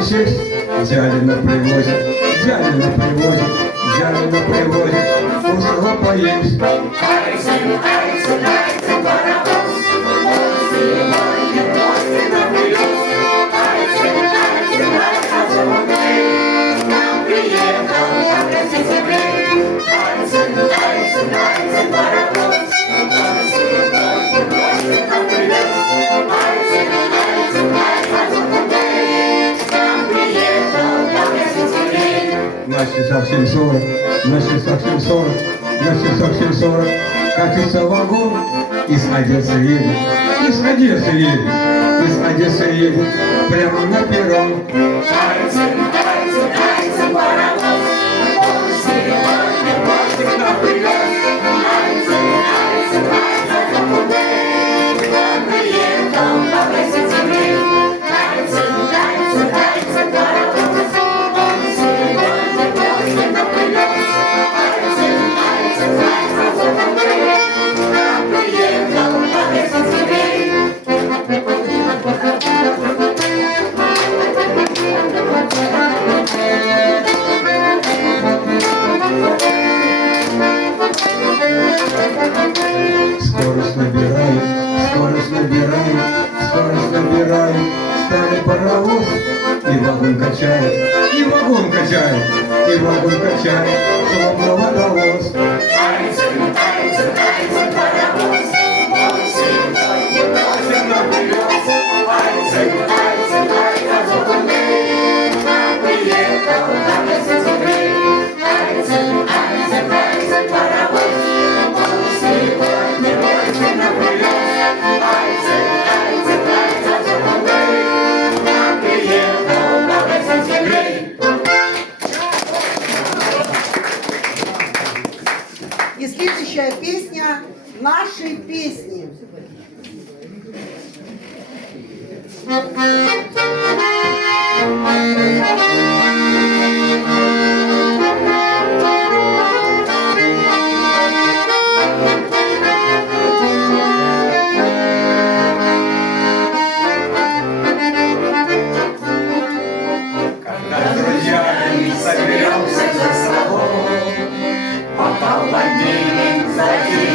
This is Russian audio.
честь, дядя на привозе, дядя на привозе, дядя на привозе, вкусно поесть. Айцин, паровоз, гости, гости на привоз. Айцин, к нам приехал, погасить земли. Айцин, паровоз, гости на привоз. Айцин, к нам приехал, погасить земли. На часах 7:40, на часах 7:40, на часах 7:40, катится вагон, из Одессы едет, из Одессы едет, из Одессы едет, прямо на перрон. Айцин, паровоз, гости на привоз. Айцин, к нам приехал, погасить земли. Айцин, паровоз, гости на привоз. Айцин, к нам приехал, погасить земли. Скорость набираю, скорость набираю, скорость набираю, старый паровоз, и вагон качает, и вагон качает, и вагон качает, словно водовоз. Айцин, паровоз, гости на привоз. Айцин, к нам приехал, погасить земли. Айцин, паровоз, гости на привоз. Айцин, к нам приехал, погасить земли. И следующая песня «Наши песни». Когда с друзьями соберемся за столом, Бокал блондинин, закинь